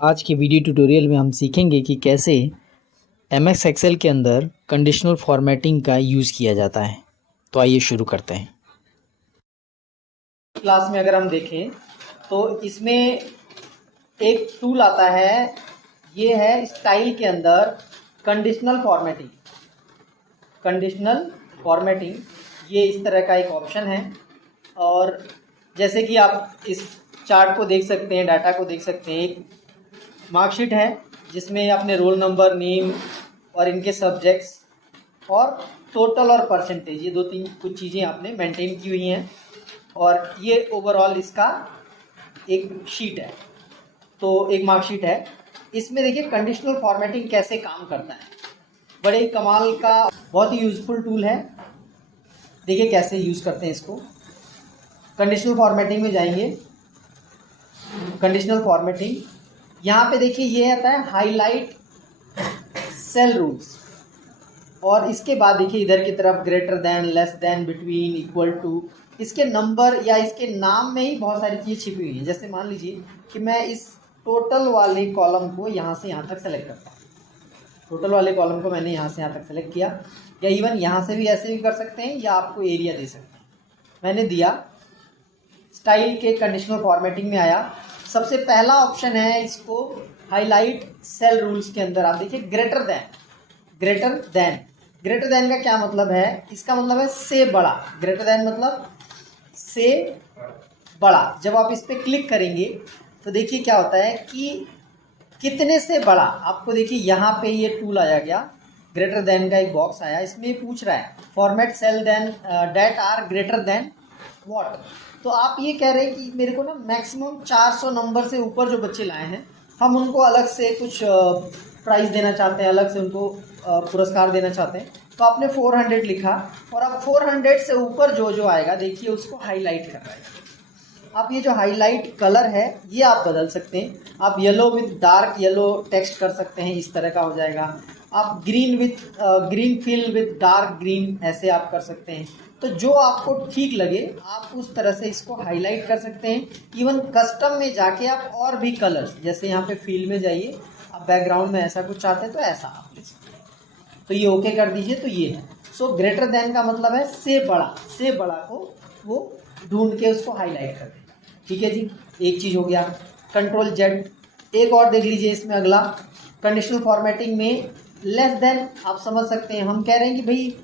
आज के video tutorial में हम सीखेंगे कि कैसे एमएस एक्सेल के अंदर कंडीशनल फॉर्मेटिंग का यूज़ किया जाता है। तो आइए शुरू करते हैं। क्लास में अगर हम देखें तो इसमें एक टूल आता है, ये है स्टाइल के अंदर कंडीशनल फॉर्मेटिंग। कंडीशनल फॉर्मेटिंग ये इस तरह का एक ऑप्शन है और जैसे कि आप इस चार्ट को देख सकते हैं, डाटा को देख सकते हैं। एक मार्कशीट है जिसमें अपने रोल नंबर, नेम और इनके सब्जेक्ट्स और टोटल और परसेंटेज, ये दो तीन कुछ चीज़ें आपने मेंटेन की हुई हैं और ये ओवरऑल इसका एक शीट है। तो एक मार्कशीट है, इसमें देखिए कंडीशनल फॉर्मेटिंग कैसे काम करता है। बड़े कमाल का बहुत ही यूज़फुल टूल है। देखिए कैसे यूज़ करते हैं इसको। कंडीशनल फॉर्मेटिंग में जाएंगे, कंडीशनल फॉर्मेटिंग, यहाँ पे देखिए ये आता है हाईलाइट सेल रूल्स और इसके बाद देखिए इधर की तरफ greater than, less than, between, equal to, इसके नंबर या इसके नाम में ही बहुत सारी चीज़ें छिपी हुई हैं। जैसे मान लीजिए कि मैं इस टोटल वाले कॉलम को यहाँ से यहाँ तक सेलेक्ट करता हूँ। टोटल वाले कॉलम को मैंने यहाँ से यहाँ तक सेलेक्ट किया, या इवन यहाँ से भी ऐसे भी कर सकते हैं या आपको एरिया दे सकते हैं। मैंने दिया, स्टाइल के कंडीशनल फॉर्मेटिंग में आया। सबसे पहला ऑप्शन है इसको हाईलाइट सेल रूल्स के अंदर आप देखिए greater than. Greater than, greater than का क्या मतलब है? इसका मतलब है से बड़ा। ग्रेटर देन मतलब से बड़ा। जब आप इस पर क्लिक करेंगे तो देखिए क्या होता है कि कितने से बड़ा, आपको देखिए यहाँ पे ये टूल आया गया, ग्रेटर देन का एक बॉक्स आया, इसमें पूछ रहा है format cell then that are greater than what. तो आप ये कह रहे हैं कि मेरे को ना मैक्सिमम 400 नंबर से ऊपर जो बच्चे लाए हैं, हम उनको अलग से कुछ प्राइज़ देना चाहते हैं, अलग से उनको पुरस्कार देना चाहते हैं। तो आपने 400 लिखा और अब 400 से ऊपर जो जो आएगा देखिए उसको हाईलाइट कर रहा है। आप ये जो हाईलाइट कलर है ये आप बदल सकते हैं। आप yellow with dark yellow text कर सकते हैं, इस तरह का हो जाएगा। आप green with green fill with dark green ऐसे आप कर सकते हैं। तो जो आपको ठीक लगे आप उस तरह से इसको हाईलाइट कर सकते हैं। इवन कस्टम में जाके आप और भी कलर्स, जैसे यहाँ पे फील में जाइए, आप बैकग्राउंड में ऐसा कुछ चाहते हैं तो ऐसा आप ले सकते हैं। तो ये ओके कर दीजिए। तो ये है, सो ग्रेटर देन का मतलब है से बड़ा, से बड़ा को वो ढूंढ के उसको हाईलाइट कर दें। ठीक है जी, एक चीज़ हो गया। Control Z. एक और देख लीजिए इसमें अगला, कंडीशनल फॉर्मेटिंग में लेस देन आप समझ सकते हैं। हम कह रहे हैं कि भाई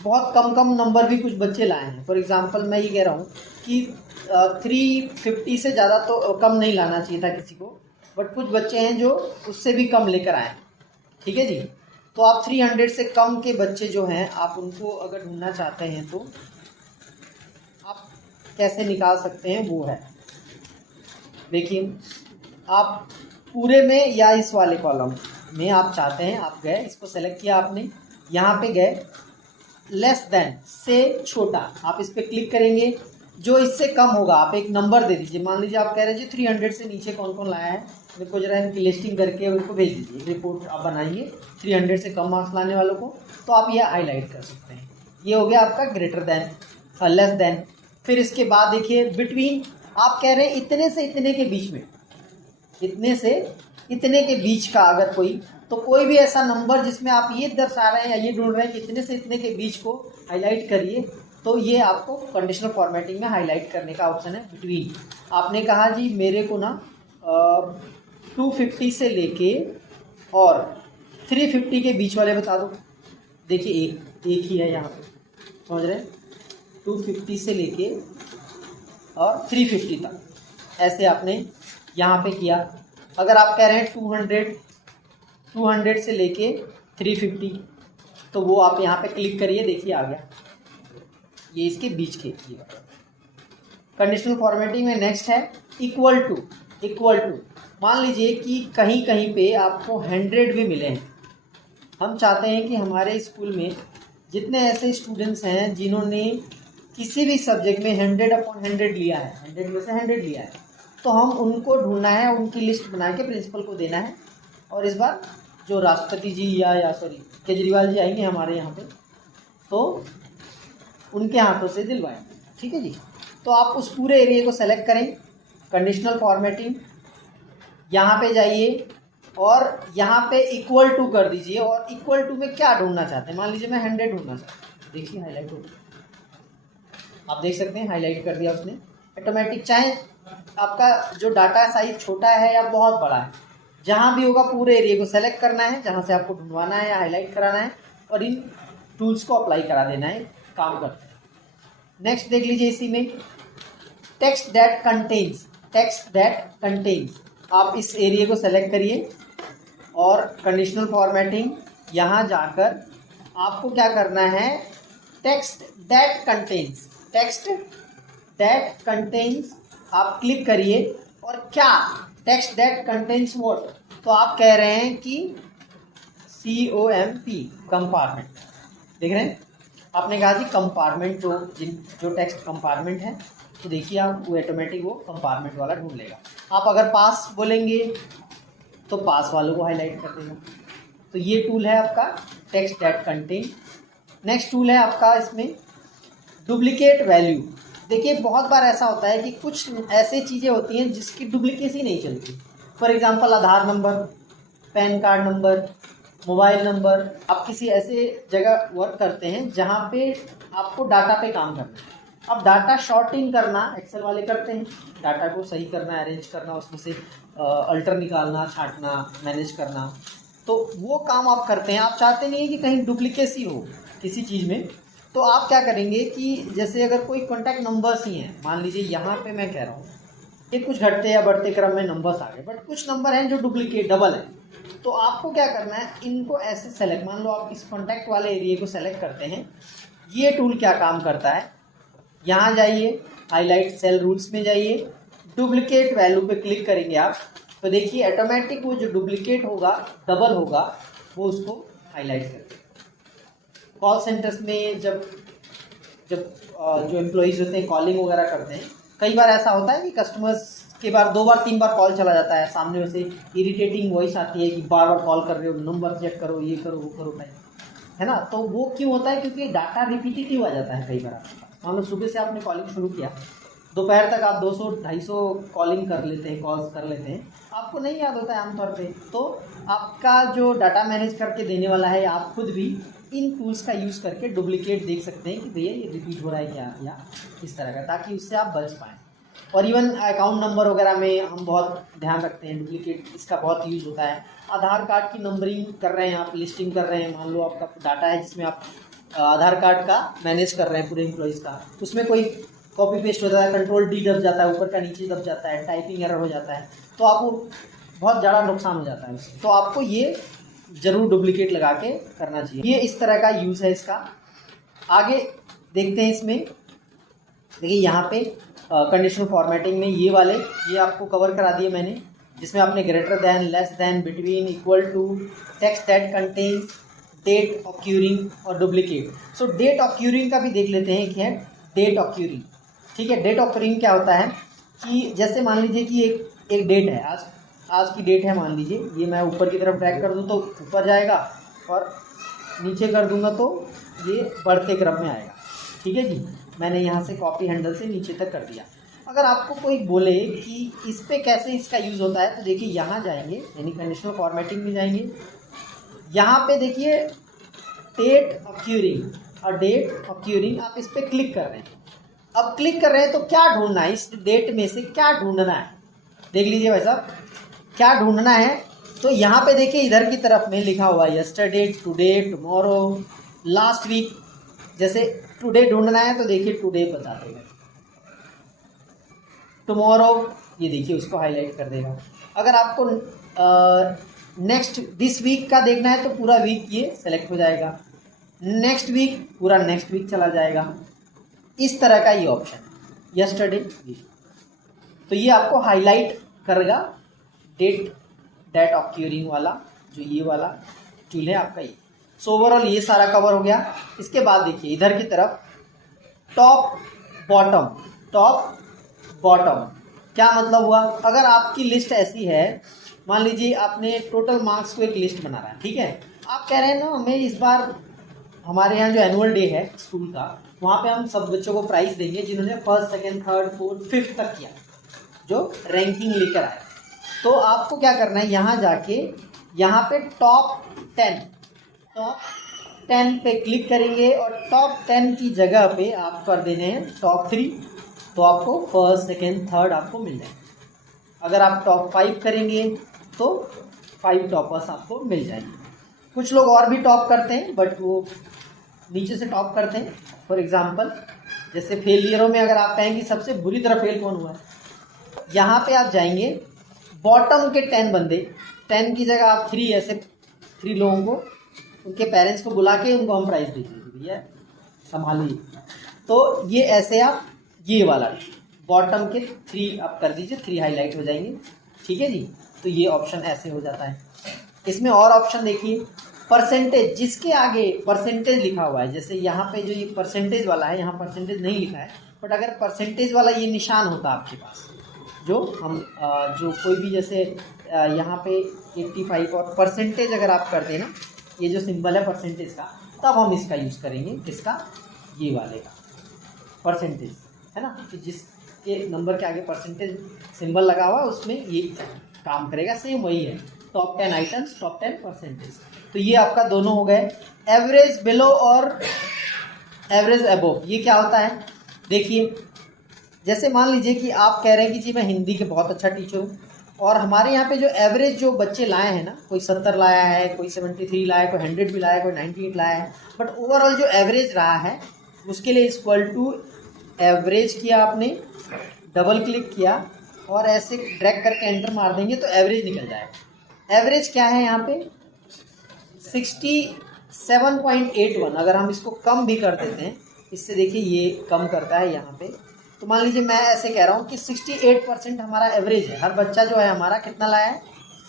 बहुत कम कम नंबर भी कुछ बच्चे लाए हैं। फॉर एग्जांपल मैं ये कह रहा हूँ कि 350 से ज़्यादा तो कम नहीं लाना चाहिए था किसी को, बट कुछ बच्चे हैं जो उससे भी कम लेकर आए। ठीक है जी, तो आप 300 से कम के बच्चे जो हैं आप उनको अगर ढूंढना चाहते हैं तो आप कैसे निकाल सकते हैं, वो है। देखिए आप पूरे में या इस वाले कॉलम में आप चाहते हैं, आप गए, इसको सेलेक्ट किया आपने, यहाँ पे गए, लेस देन से छोटा, आप इस पर क्लिक करेंगे। जो इससे कम होगा आप एक नंबर दे दीजिए। मान लीजिए आप कह रहे हैं जी 300 से नीचे कौन कौन लाया है, मेरे को जरा इनकी लिस्टिंग करके उनको भेज दीजिए। रिपोर्ट आप बनाइए 300 से कम मार्क्स लाने वालों को, तो आप ये हाईलाइट कर सकते हैं। ये हो गया आपका ग्रेटर देन, लेस देन। फिर इसके बाद देखिए बिटवीन, आप कह रहे हैं इतने से इतने के बीच में, इतने से इतने के बीच का अगर कोई, तो कोई भी ऐसा नंबर जिसमें आप ये दर्शा रहे हैं या ये ढूंढ रहे हैं कि इतने से इतने के बीच को हाईलाइट करिए, तो ये आपको कंडीशनल फॉर्मेटिंग में हाईलाइट करने का ऑप्शन है बिटवीन। आपने कहा जी मेरे को ना 250 से लेके और 350 के बीच वाले बता दो। देखिए एक ही है यहाँ पे, समझ रहे हैं, 250 से लेके और 350 तक, ऐसे आपने यहाँ पे किया। अगर आप कह रहे हैं 200 से लेके 350, तो वो आप यहाँ पे क्लिक करिए, देखिए आ गया, ये इसके बीच के। कंडीशनल फॉर्मेटिंग में नेक्स्ट है इक्वल टू। इक्वल टू, मान लीजिए कि कहीं कहीं पे आपको 100 भी मिले हैं। हम चाहते हैं कि हमारे स्कूल में जितने ऐसे स्टूडेंट्स हैं जिन्होंने किसी भी सब्जेक्ट में 100/100 लिया है, 100 में से 100 लिया है, तो हम उनको ढूंढना है, उनकी लिस्ट बना के प्रिंसिपल को देना है। और इस बार जो राष्ट्रपति जी या सॉरी केजरीवाल जी आएंगे हमारे यहाँ पे, तो उनके हाथों से दिलवाएंगे। ठीक है जी, तो आप उस पूरे एरिया को सेलेक्ट करें, कंडीशनल फॉर्मेटिंग, यहाँ पे जाइए और यहाँ पे इक्वल टू कर दीजिए। और इक्वल टू में क्या ढूंढना चाहते हैं, मान लीजिए मैं 100 ढूंढना चाहता हूँ, देखिए हाईलाइट हो गया, आप देख सकते हैं हाईलाइट कर दिया उसने ऑटोमेटिक। चाहे आपका जो डाटा साइज छोटा है या बहुत बड़ा है, जहाँ भी होगा पूरे एरिया को सेलेक्ट करना है जहाँ से आपको ढूंढवाना है या हाईलाइट कराना है, और इन टूल्स को अप्लाई करा देना है, काम करते हैं। नेक्स्ट देख लीजिए इसी में text that contains, text that contains, आप इस एरिया को सेलेक्ट करिए और कंडीशनल फॉर्मेटिंग, यहाँ जाकर आपको क्या करना है, text that contains, text that contains आप क्लिक करिए। और क्या टेक्स्ट दैट कंटेन्स व्हाट, तो आप कह रहे हैं कि COMP कंपार्टमेंट, देख रहे हैं आपने कहा जी कंपार्टमेंट, जो टेक्स्ट कंपार्टमेंट है, तो देखिए आप वो ऑटोमेटिक वो कंपार्टमेंट वाला ढूंढ लेगा। आप अगर पास बोलेंगे तो पास वालों को हाईलाइट कर देगा। तो ये टूल है आपका text that contain. Next tool है आपका इसमें डुप्लीकेट वैल्यू। देखिए बहुत बार ऐसा होता है कि कुछ ऐसी चीज़ें होती हैं जिसकी डुप्लीकेसी नहीं चलती। For example Aadhaar number, pan card number, mobile number. आप किसी ऐसे जगह वर्क करते हैं जहाँ पे आपको डाटा पे काम करना है। अब डाटा शॉर्टिंग करना एक्सेल वाले करते हैं, डाटा को सही करना, अरेंज करना, उसमें से अल्टर निकालना, छांटना, मैनेज करना, तो वो काम आप करते हैं। आप चाहते नहीं है कि कहीं डुप्लीकेसी हो किसी चीज़ में, तो आप क्या करेंगे कि जैसे अगर कोई कॉन्टैक्ट नंबर्स ही हैं, मान लीजिए यहाँ पे मैं कह रहा हूँ ये कुछ घटते या बढ़ते क्रम में नंबर्स आ गए, बट कुछ नंबर हैं जो डुप्लीकेट डबल है, तो आपको क्या करना है, इनको ऐसे सेलेक्ट, मान लो आप इस कॉन्टैक्ट वाले एरिया को सेलेक्ट करते हैं। ये टूल क्या काम करता है, यहाँ जाइए हाईलाइट सेल रूल्स में जाइए, डुप्लीकेट वैल्यू पे क्लिक करेंगे आप, तो देखिए ऑटोमेटिक वो जो डुप्लीकेट होगा, डबल होगा, वो उसको हाईलाइट कर देगा। कॉल सेंटर्स में जब जो एम्प्लॉइज़ होते हैं कॉलिंग वगैरह करते हैं, कई बार ऐसा होता है कि कस्टमर्स के बार 2 बार 3 बार कॉल चला जाता है, सामने से इरिटेटिंग वॉइस आती है कि बार बार कॉल कर रहे हो, नंबर चेक करो, ये करो वो करो टाइप, है ना। तो वो क्यों होता है, क्योंकि डाटा रिपीटेटिव आ जाता है कई बार। मान लो सुबह से आपने कॉलिंग शुरू किया, दोपहर तक आप 200-250 कॉलिंग कर लेते हैं, कॉल्स कर लेते हैं, आपको नहीं याद होता है आमतौर पे। तो आपका जो डाटा मैनेज करके देने वाला है, आप खुद भी इन टूल्स का यूज़ करके डुप्लीकेट देख सकते हैं कि भैया ये रिपीट हो रहा है क्या, या इस तरह का, ताकि उससे आप बच पाएँ। और इवन अकाउंट नंबर वगैरह में हम बहुत ध्यान रखते हैं, डुप्लीकेट इसका बहुत यूज़ होता है। आधार कार्ड की नंबरिंग कर रहे हैं आप, लिस्टिंग कर रहे हैं, मान लो आपका डाटा है जिसमें आप आधार कार्ड का मैनेज कर रहे हैं पूरे एम्प्लॉइज़ का, उसमें कोई कॉपी पेस्ट होता है, कंट्रोल-D दब जाता है, ऊपर का नीचे दब जाता है, टाइपिंग एरर हो जाता है, तो आपको बहुत ज़्यादा नुकसान हो जाता है उससे। तो आपको ये ज़रूर डुप्लीकेट लगा के करना चाहिए। ये इस तरह का यूज़ है इसका। आगे देखते हैं इसमें, देखिए यहाँ पे कंडीशनल फॉर्मेटिंग में ये आपको कवर करा दिए मैंने, जिसमें आपने greater than, less than, between, equal to, text that contains, date occurring और डुप्लीकेट। सो डेट ऑक्यूरिंग का भी देख लेते हैं कि है डेट ऑक्यूरिंग। ठीक है, डेट ऑक्यूरिंग क्या होता है कि जैसे मान लीजिए कि एक डेट है, आज की डेट है मान लीजिए, ये मैं ऊपर की तरफ ड्रैग कर दूँ तो ऊपर जाएगा, और नीचे कर दूंगा तो ये बढ़ते क्रम में आएगा। ठीक है जी, मैंने यहाँ से कॉपी हैंडल से नीचे तक कर दिया। अगर आपको कोई बोले कि इस पे कैसे इसका यूज़ होता है, तो देखिए यहाँ जाएंगे, यानी कंडीशनल फॉर्मेटिंग में जाएंगे, यहाँ पे देखिए डेट ऑक्यूरिंग, और डेट ऑक्यूरिंग आप इस पर क्लिक कर रहे हैं। अब क्लिक कर रहे हैं तो क्या ढूंढना है, इस डेट में से क्या ढूंढना है, देख लीजिए भाई साहब क्या ढूंढना है। तो यहाँ पे देखिए इधर की तरफ में लिखा हुआ है yesterday, today, tomorrow, last week. जैसे टुडे ढूंढना है तो देखिए टुडे बता देगा, टुमारो ये देखिए उसको हाईलाइट कर देगा। अगर आपको नेक्स्ट दिस वीक का देखना है तो पूरा वीक ये सेलेक्ट हो जाएगा, नेक्स्ट वीक पूरा नेक्स्ट वीक चला जाएगा। इस तरह का ये ऑप्शन यस्टरडे, तो ये आपको हाईलाइट करेगा डेट दैट ऑक्यूरिंग वाला, जो ये वाला टूल है आपका ये। सो ओवरऑल ये सारा कवर हो गया। इसके बाद देखिए इधर की तरफ टॉप बॉटम क्या मतलब हुआ। अगर आपकी लिस्ट ऐसी है, मान लीजिए आपने टोटल मार्क्स को एक लिस्ट बना रहा है, ठीक है, आप कह रहे हैं ना हमें इस बार हमारे यहाँ जो एनुअल डे है स्कूल का, वहाँ पे हम सब बच्चों को प्राइज़ देंगे जिन्होंने 1st, 2nd, 3rd, 4th, 5th तक किया, जो रैंकिंग लेकर आए। तो आपको क्या करना है, यहाँ जाके यहाँ पे टॉप 10 पे क्लिक करेंगे और टॉप 10 की जगह पे आप कर देने हैं टॉप 3, तो आपको फर्स्ट सेकेंड थर्ड आपको मिल जाएगा। अगर आप टॉप 5 करेंगे तो 5 टॉपर्स आपको मिल जाएंगे। कुछ लोग और भी टॉप करते हैं बट वो नीचे से टॉप करते हैं। फॉर एग्जांपल जैसे फेलियरों में अगर आप कहें कि सबसे बुरी तरह फेल कौन हुआ है, यहाँ पे आप जाएंगे बॉटम के 10 बंदे, 10 की जगह आप 3 ऐसे 3 लोगों को, उनके पेरेंट्स को बुला के उनको हम प्राइज़ दे दीजिए, भैया संभालिए। तो ये ऐसे आप ये वाला बॉटम के 3 आप कर दीजिए, 3 हाईलाइट हो जाएंगे, ठीक है जी। तो ये ऑप्शन ऐसे हो जाता है। इसमें और ऑप्शन देखिए, परसेंटेज, जिसके आगे परसेंटेज लिखा हुआ है, जैसे यहाँ पे जो ये परसेंटेज वाला है, यहाँ परसेंटेज नहीं लिखा है, बट अगर परसेंटेज वाला ये निशान होता आपके पास, जो हम जो कोई भी जैसे यहाँ पे 85 और परसेंटेज अगर आप करते हैं ना, ये जो सिंबल है परसेंटेज का, तब हम इसका यूज़ करेंगे, किसका, ये वाले का परसेंटेज, है ना। तो जिसके नंबर के आगे परसेंटेज सिंबल लगा हुआ है उसमें ये काम करेगा, सेम वही है, टॉप 10 आइटम्स, टॉप 10 परसेंटेज। तो ये आपका दोनों हो गए, एवरेज बिलो और एवरेज अबोव। ये क्या होता है, देखिए जैसे मान लीजिए कि आप कह रहे हैं कि जी मैं हिंदी के बहुत अच्छा टीचर हूँ, और हमारे यहाँ पे जो एवरेज जो बच्चे लाए हैं ना, कोई 70 लाया है, कोई 73 लाया है, कोई 100 भी लाया है, कोई 98 लाया है, बट ओवरऑल जो एवरेज रहा है उसके लिए इक्वल टू एवरेज किया आपने, डबल क्लिक किया और ऐसे ड्रैग करके एंटर मार देंगे तो एवरेज निकल जाएगा। एवरेज क्या है यहाँ पे 67.81। अगर हम इसको कम भी कर देते हैं, इससे देखिए ये कम करता है यहाँ पे, तो मान लीजिए मैं ऐसे कह रहा हूँ कि 68% हमारा एवरेज है, हर बच्चा जो है हमारा कितना लाया है,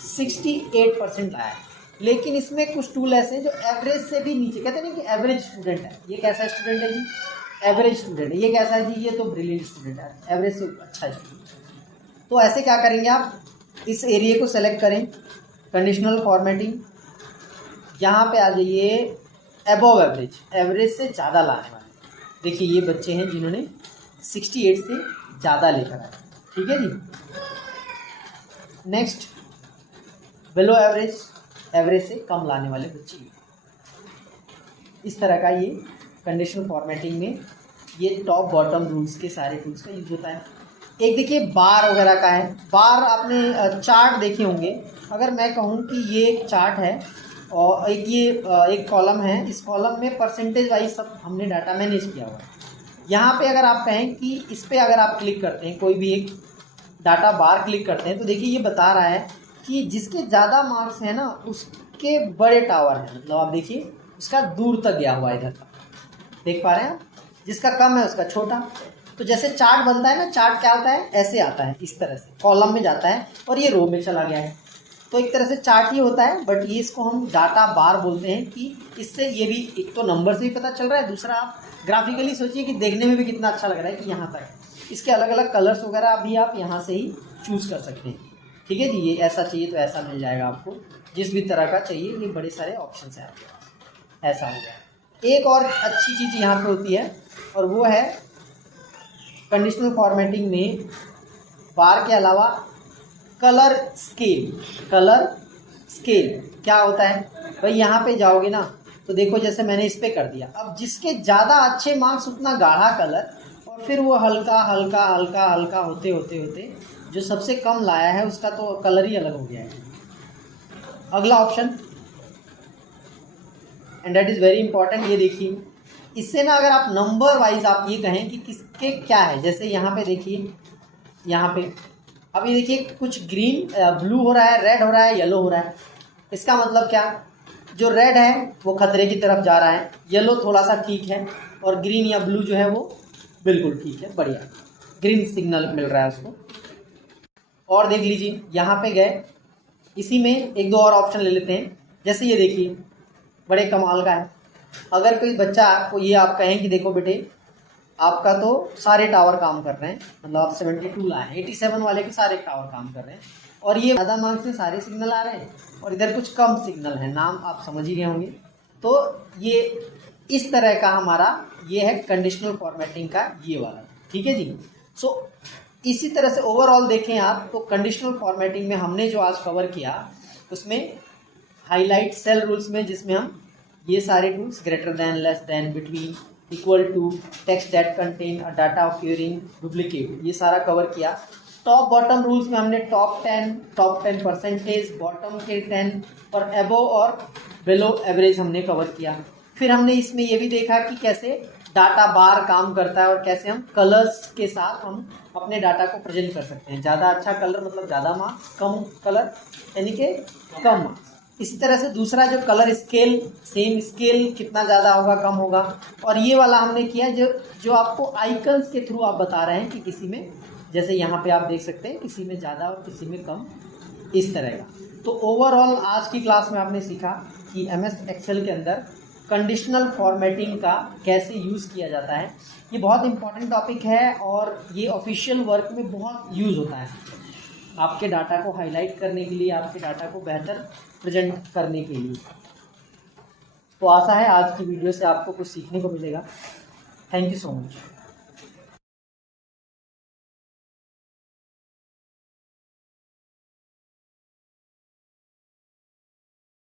68% लाया है। लेकिन इसमें कुछ टूल ऐसे हैं जो एवरेज से भी नीचे, कहते हैं कि एवरेज स्टूडेंट है, ये कैसा स्टूडेंट है जी, एवरेज स्टूडेंट है, ये कैसा है जी, ये तो ब्रिलियंट स्टूडेंट है, एवरेज से अच्छा स्टूडेंट। तो ऐसे क्या करेंगे आप, इस एरिया को सेलेक्ट करें, कंडीशनल फॉर्मेटिंग, यहाँ पे आ जाइए अबव एवरेज, एवरेज से ज़्यादा लाने वाले। देखिए ये बच्चे हैं जिन्होंने 68 से ज़्यादा लेकर आए, ठीक है जी। नेक्स्ट बिलो एवरेज, एवरेज से कम लाने वाले बच्चे। इस तरह का ये कंडीशनल फॉर्मेटिंग में ये टॉप बॉटम रूल्स के सारे टूल्स का यूज होता है। एक देखिए बार वगैरह का है, बार आपने चार्ट देखे होंगे। अगर मैं कहूँ कि ये एक चार्ट है और एक कॉलम है, इस कॉलम में परसेंटेज वाइज सब हमने डाटा मैनेज किया हुआ है। यहाँ पे अगर आप कहें कि इस पर अगर आप क्लिक करते हैं, कोई भी एक डाटा बार क्लिक करते हैं, तो देखिए ये बता रहा है कि जिसके ज़्यादा मार्क्स हैं ना उसके बड़े टावर हैं, मतलब आप देखिए उसका दूर तक गया हुआ है, इधर तक देख पा रहे हैं आप, जिसका कम है उसका छोटा। तो जैसे चार्ट बनता है ना, चार्ट क्या होता है, ऐसे आता है, इस तरह से कॉलम में जाता है और ये रो में चला गया है, तो एक तरह से चार्ट ही होता है, बट ये इसको हम डाटा बार बोलते हैं कि इससे ये भी एक तो नंबर से भी पता चल रहा है, दूसरा आप ग्राफिकली सोचिए कि देखने में भी कितना अच्छा लग रहा है कि यहाँ तक। इसके अलग अलग कलर्स वगैरह भी आप यहाँ से ही चूज़ कर सकते हैं, ठीक है जी। ये ऐसा चाहिए तो ऐसा मिल जाएगा आपको, जिस भी तरह का चाहिए, ये बड़े सारे ऑप्शन हैं आपके पास, ऐसा हो गया। एक और अच्छी चीज़ यहाँ पे होती है और वो है कंडीशनल फॉर्मेटिंग में बार के अलावा कलर स्केल। कलर स्केल क्या होता है भाई, यहाँ पे जाओगे ना तो देखो जैसे मैंने इस पे कर दिया, अब जिसके ज़्यादा अच्छे मार्क्स उतना गाढ़ा कलर, और फिर वो हल्का हल्का हल्का हल्का होते होते होते जो सबसे कम लाया है उसका तो कलर ही अलग हो गया है। अगला option, and that is very important, ये देखिए इससे ना अगर आप नंबर वाइज आप ये कहें कि किसके क्या है, जैसे यहाँ पे देखिए, यहाँ पे अभी देखिए कुछ ग्रीन ब्लू हो रहा है, रेड हो रहा है, येलो हो रहा है। इसका मतलब क्या, जो रेड है वो खतरे की तरफ जा रहा है, येलो थोड़ा सा ठीक है, और ग्रीन या ब्लू जो है वो बिल्कुल ठीक है, बढ़िया ग्रीन सिग्नल मिल रहा है उसको। और देख लीजिए यहाँ पे गए, इसी में एक दो और ऑप्शन ले लेते हैं। जैसे ये देखिए बड़े कमाल का है, अगर कोई बच्चा को ये आप कहें कि देखो बेटे आपका तो सारे टावर काम कर रहे हैं, मतलब आप 72 लाए हैं, 87 वाले के सारे टावर काम कर रहे हैं, और ये ज़्यादा मार्क्स से सारे सिग्नल आ रहे हैं और इधर कुछ कम सिग्नल है, नाम आप समझ ही गए होंगे। तो ये इस तरह का हमारा ये है कंडीशनल फॉर्मेटिंग का ये वाला, ठीक है जी। सो इसी तरह से ओवरऑल देखें आप तो कंडीशनल फॉर्मेटिंग में हमने जो आज कवर किया उसमें हाईलाइट सेल रूल्स में, जिसमें हम ये सारे rules greater than, less than, between, equal to, text that contain a data occurring duplicate, ये सारा कवर किया। टॉप बॉटम रूल्स में हमने टॉप 10 परसेंटेज, बॉटम के 10 और एबो और बिलो एवरेज हमने कवर किया। फिर हमने इसमें ये भी देखा कि कैसे डाटा बार काम करता है और कैसे हम कलर्स के साथ हम अपने डाटा को प्रेजेंट कर सकते हैं। ज़्यादा अच्छा कलर मतलब ज़्यादा मार्क्स, कम कलर यानी कि कम मार्क्स। इसी तरह से दूसरा जो कलर स्केल, सेम स्केल कितना ज़्यादा होगा कम होगा। और ये वाला हमने किया जो आपको आइकन्स के थ्रू आप बता रहे हैं कि किसी में, जैसे यहाँ पे आप देख सकते हैं, किसी में ज़्यादा और किसी में कम, इस तरह का। तो ओवरऑल आज की क्लास में आपने सीखा कि MS एक्सेल के अंदर कंडीशनल फॉर्मेटिंग का कैसे यूज़ किया जाता है। ये बहुत इंपॉर्टेंट टॉपिक है और ये ऑफिशियल वर्क में बहुत यूज़ होता है, आपके डाटा को हाईलाइट करने के लिए, आपके डाटा को बेहतर प्रेजेंट करने के लिए। तो आशा है आज की वीडियो से आपको कुछ सीखने को मिलेगा। Thank you so much.